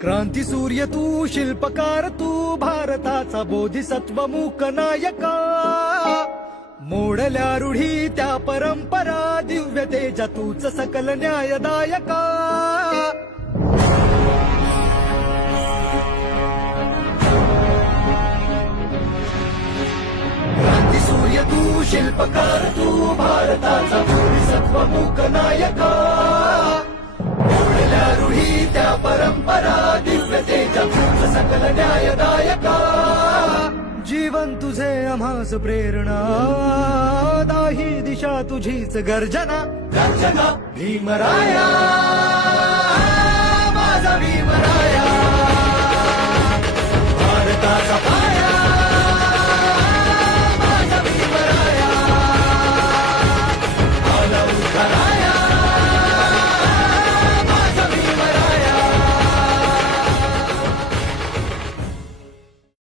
क्रांती सूर्य तू, शिल्पकार तू, भारताचा बोधिसत्व मूक नायका. मोडल्या रूढी त्या परंपरा, दिव्य तेजा तूच सकल न्यायदायका. क्रांती सूर्य तू, शिल्पकार तू, भारताचा बोधिसत्व मूक नायका. मोडल्या रूढी त्या परंपरा, दिव्य तेजा तूच सकल न्यायदायका. जीवन तुझे आम्हास प्रेरणा, दाही दिशा तुझीच गर्जना. गर्जना भीमराया.